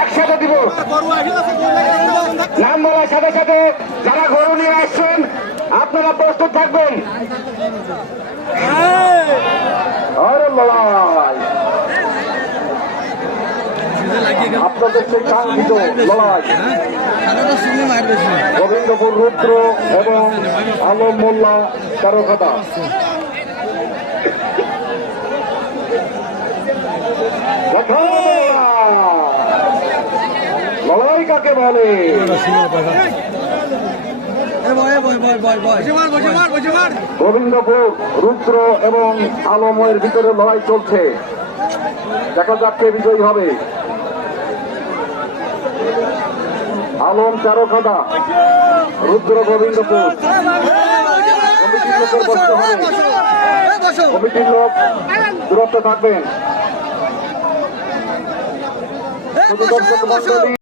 একসাথে দিব। নাম বলার সাথে সাথে যারা গরু নিয়ে আসছেন আপনারা প্রস্তুত থাকবেন। আপনাদের সেই কাঙ্ক্ষিত লড়াই গোবিন্দপুর রুদ্র এবং আলম মোল্লা চারকাদা। লড়াই কাকে বলে? গোবিন্দপুর রুদ্র এবং আলমের ভিতরে লড়াই চলছে, দেখা যাক কে বিজয়ী হবে। আলম চারকাদা, রুদ্র গোবিন্দপুর। কমিটির লোকের বসতে হবে, কমিটির লোক দূরত্ব থাকবেন। শুধু দর্শক মন্ডলী